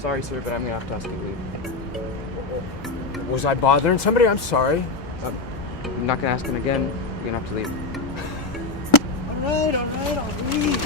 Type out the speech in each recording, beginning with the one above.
sorry, sir, but I'm gonna have to ask you to leave. Was I bothering somebody? I'm sorry. I'm not gonna ask him again. You're gonna have to leave. All right, I'll leave.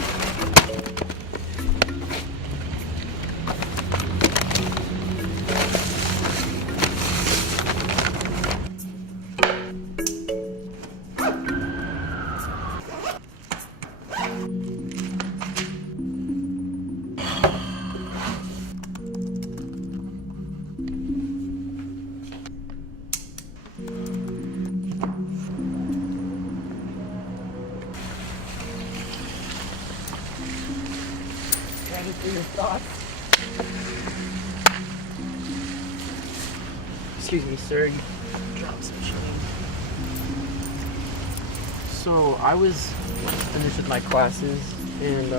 Ready for your thoughts? Excuse me, sir. You dropped some change. So I was finished with my classes, and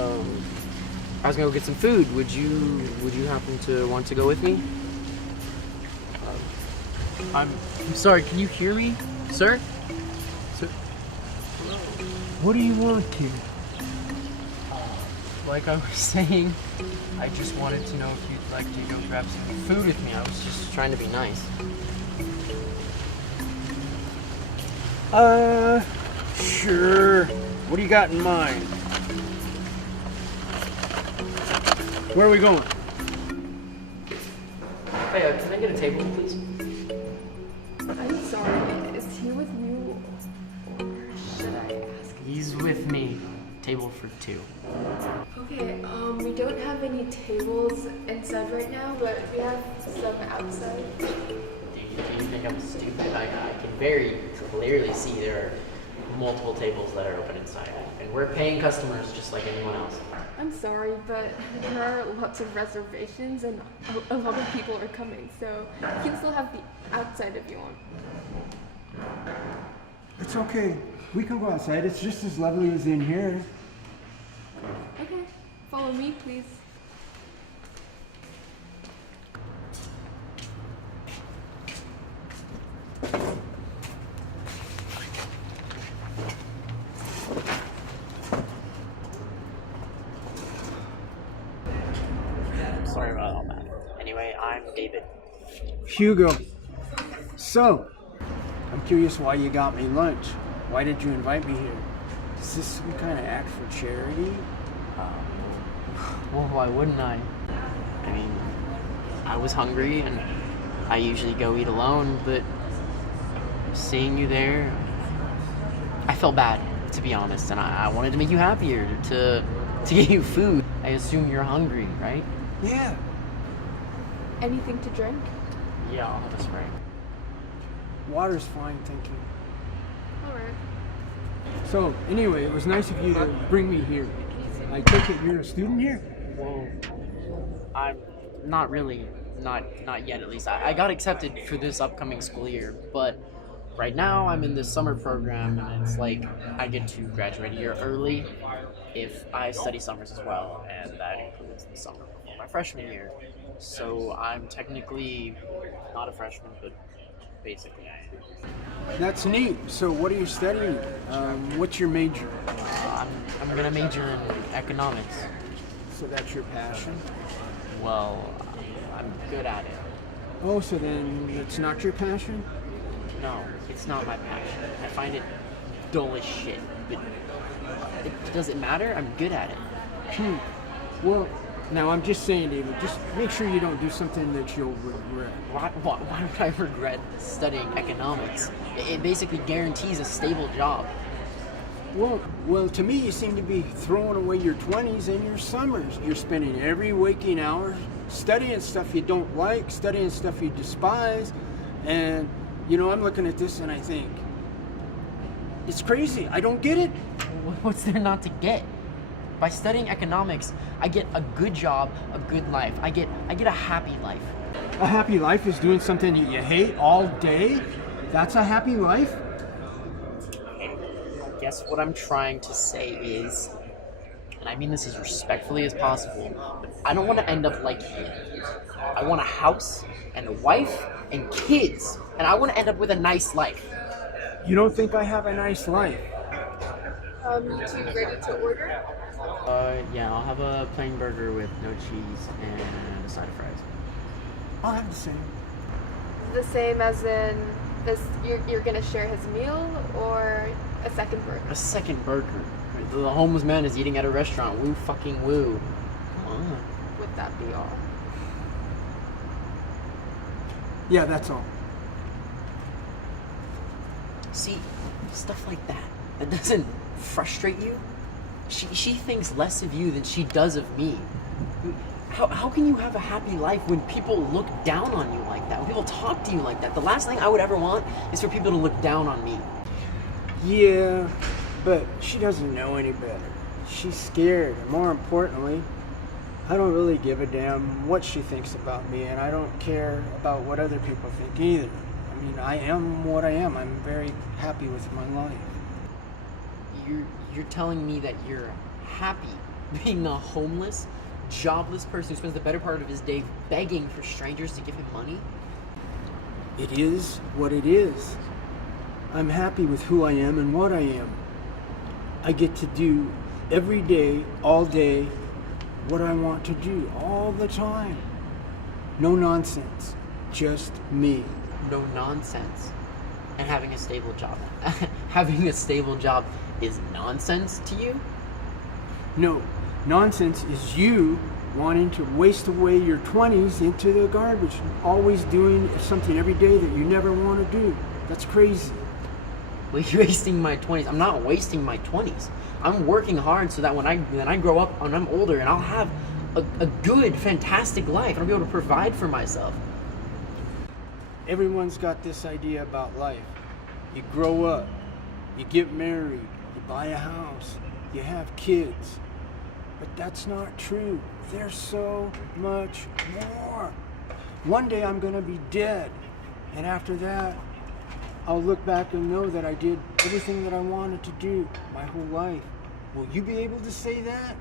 I was gonna go get some food. Would you happen to want to go with me? I'm sorry. Can you hear me, sir? Sir. What do you want to? Like I was saying, I just wanted to know if you'd like to go grab some food with me. I was just trying to be nice. Sure. What do you got in mind? Where are we going? Hey, can I get a table, please? I'm sorry, is he with you, or should I ask? He's with me. Table for two. Okay, we don't have any tables inside right now, but we have some outside. Do you think I'm stupid? I can very clearly see there are multiple tables that are open inside. And we're paying customers just like anyone else. I'm sorry, but there are lots of reservations and a lot of people are coming, so you can still have the outside if you want. It's okay. We can go outside. It's just as lovely as in here. Okay, follow me, please. Sorry about all that. Anyway, I'm David. Hugo. So, I'm curious why you got me lunch. Why did you invite me here? Is this some kind of act for charity? Well, why wouldn't I? I mean, I was hungry and I usually go eat alone, but seeing you there, I felt bad, to be honest, and I wanted to make you happier, to get you food. I assume you're hungry, right? Yeah. Anything to drink? Yeah, I'll have a Sprite. Water's fine, thank you. Alright. So, anyway, it was nice of you to bring me here. I take it you're a student here? Well, I'm not really, not yet at least. I got accepted for this upcoming school year, but right now I'm in this summer program, and it's like I get to graduate a year early if I study summers as well, and that includes the summer before my freshman year. So I'm technically not a freshman, but basically I am. That's neat. So what are you studying? What's your major? I'm gonna major in economics. So that's your passion? Well, I'm good at it. Oh, so then it's not your passion? No, it's not my passion. I find it dull as shit, but does it matter? I'm good at it. Well, now I'm just saying, David, just make sure you don't do something that you'll regret. Why would I regret studying economics? It basically guarantees a stable job. Well, to me, you seem to be throwing away your 20s and your summers. You're spending every waking hour studying stuff you don't like, studying stuff you despise, and, you know, I'm looking at this and I think, it's crazy. I don't get it. What's there not to get? By studying economics, I get a good job, a good life. I get a happy life. A happy life is doing something that you hate all day? That's a happy life? I guess what I'm trying to say is, and I mean this as respectfully as possible, but I don't want to end up like you. I want a house and a wife and kids, and I want to end up with a nice life. You don't think I have a nice life? You two ready to order? Yeah, I'll have a plain burger with no cheese and a side of fries. I'll have the same. The same as in this, you're gonna share his meal or a second burger? A second burger. The homeless man is eating at a restaurant. Woo fucking woo. Come on. Would that be all? Yeah, that's all. See, stuff like that doesn't frustrate you? She thinks less of you than she does of me. How can you have a happy life when people look down on you like that? When people talk to you like that? The last thing I would ever want is for people to look down on me. Yeah, but she doesn't know any better. She's scared, and more importantly, I don't really give a damn what she thinks about me, and I don't care about what other people think either. I mean, I am what I am. I'm very happy with my life. You're telling me that you're happy being a homeless, jobless person who spends the better part of his day begging for strangers to give him money? It is what it is. I'm happy with who I am and what I am. I get to do every day, all day, what I want to do, all the time. No nonsense, just me. No nonsense. And having a stable job. Having a stable job is nonsense to you? No, nonsense is you wanting to waste away your 20s into the garbage, always doing something every day that you never want to do. That's crazy. Wasting my 20s. I'm not wasting my 20s. I'm working hard so that when I grow up and I'm older and I'll have a good, fantastic life and I'll be able to provide for myself. Everyone's got this idea about life. You grow up, you get married, you buy a house, you have kids. But that's not true. There's so much more. One day I'm gonna be dead, and after that, I'll look back and know that I did everything that I wanted to do my whole life. Will you be able to say that?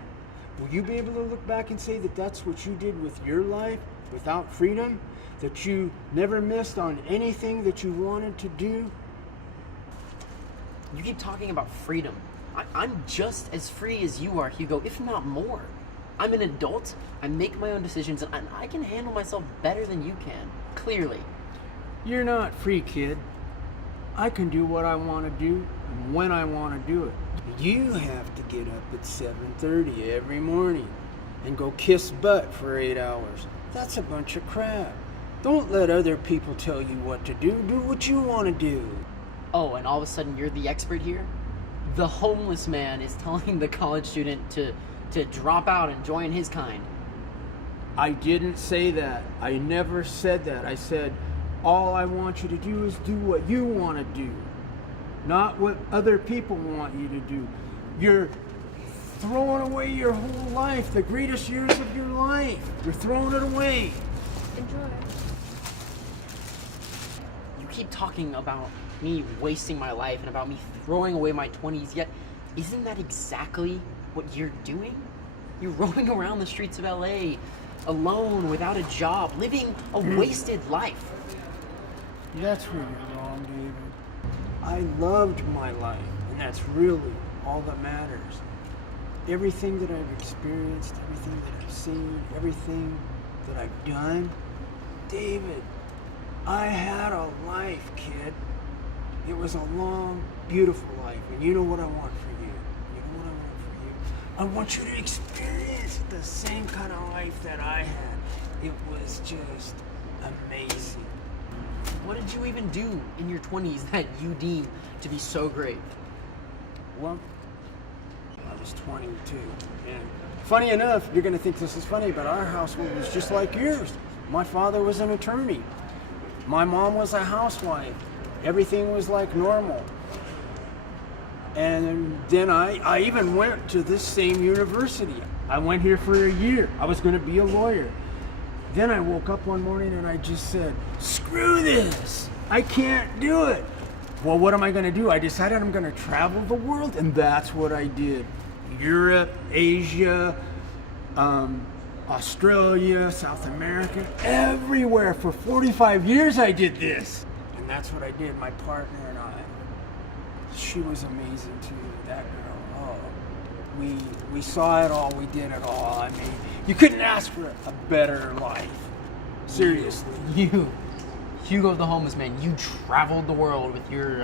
Will you be able to look back and say that that's what you did with your life without freedom? That you never missed on anything that you wanted to do? You keep talking about freedom. I'm just as free as you are, Hugo, if not more. I'm an adult, I make my own decisions, and I can handle myself better than you can, clearly. You're not free, kid. I can do what I want to do and when I want to do it. You have to get up at 7:30 every morning and go kiss butt for 8 hours. That's a bunch of crap. Don't let other people tell you what to do. Do what you want to do. Oh, and all of a sudden you're the expert here? The homeless man is telling the college student to drop out and join his kind. I didn't say that. I never said that. I said, all I want you to do is do what you want to do, not what other people want you to do. You're throwing away your whole life, the greatest years of your life. You're throwing it away. Enjoy. You keep talking about me wasting my life and about me throwing away my 20s, yet isn't that exactly what you're doing? You're roaming around the streets of LA alone, without a job, living a wasted life. That's where you're wrong, David. I loved my life, and that's really all that matters. Everything that I've experienced, everything that I've seen, everything that I've done, David, I had a life, kid. It was a long, beautiful life, and you know what I want for you. You know what I want for you. I want you to experience the same kind of life that I had. It was just amazing. What did you even do in your 20s that you deem to be so great? Well, I was 22, and funny enough, you're going to think this is funny, but our household was just like yours. My father was an attorney. My mom was a housewife. Everything was like normal. And then I even went to this same university. I went here for a year. I was going to be a lawyer. Then I woke up one morning and I just said, screw this. I can't do it. Well, what am I going to do? I decided I'm going to travel the world, and that's what I did. Europe, Asia, Australia, South America, everywhere. For 45 years I did this. And that's what I did, my partner and I. She was amazing too, that girl. Oh, we saw it all. We did it all. I mean, you couldn't ask for a better life. Seriously. You, Hugo the homeless man, you traveled the world with your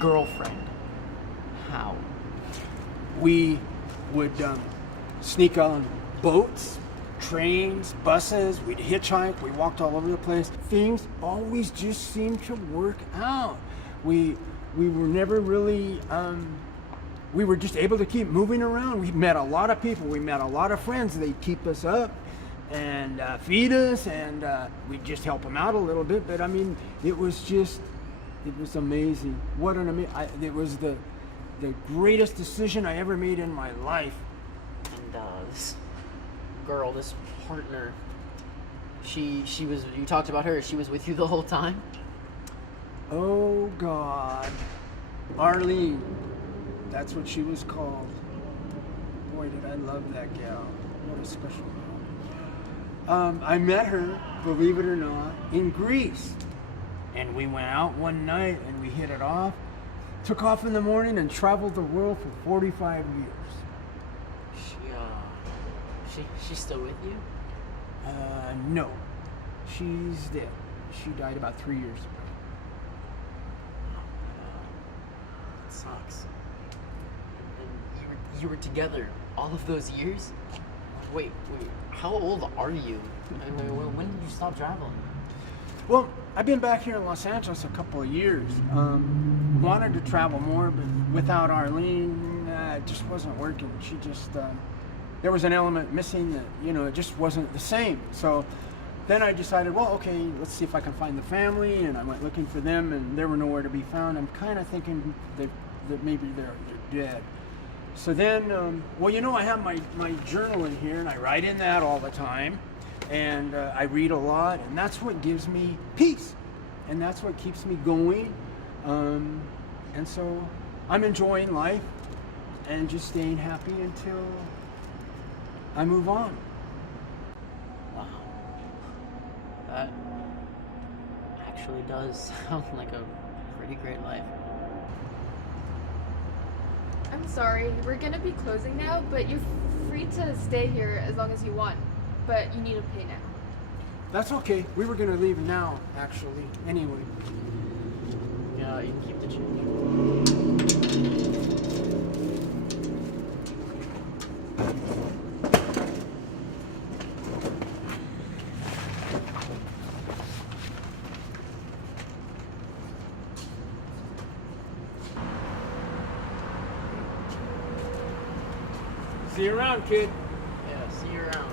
girlfriend. How? We would sneak on boats, trains, buses. We'd hitchhike. We walked all over the place. Things always just seemed to work out. We were never really. We were just able to keep moving around. We met a lot of people. We met a lot of friends. They'd keep us up and feed us, and we'd just help them out a little bit. But I mean, it was amazing. What an amazing! It was the greatest decision I ever made in my life. And this girl, this partner, she was. You talked about her. She was with you the whole time. Oh God, Arlene. That's what she was called. Boy, did I love that gal. What a special girl. I met her, believe it or not, in Greece. And we went out one night and we hit it off. Took off in the morning and traveled the world for 45 years. She's still with you? No. She's dead. She died about 3 years ago. It sucks. And you were together all of those years? Wait, how old are you? When did you stop traveling? Well, I've been back here in Los Angeles a couple of years. Wanted to travel more, but without Arlene, it just wasn't working. She just, there was an element missing that, it just wasn't the same. So then I decided, well, okay, let's see if I can find the family, and I went looking for them, and they were nowhere to be found. I'm kind of thinking that maybe they're dead. So then, I have my journal in here, and I write in that all the time, and I read a lot, and that's what gives me peace, and that's what keeps me going, and so I'm enjoying life and just staying happy until I move on. Wow. That actually does sound like a pretty great life. I'm sorry, we're gonna be closing now, but you're free to stay here as long as you want. But you need to pay now. That's okay. We were going to leave now, actually. Anyway. Yeah, you can keep the change. See you around, kid. Yeah, see you around.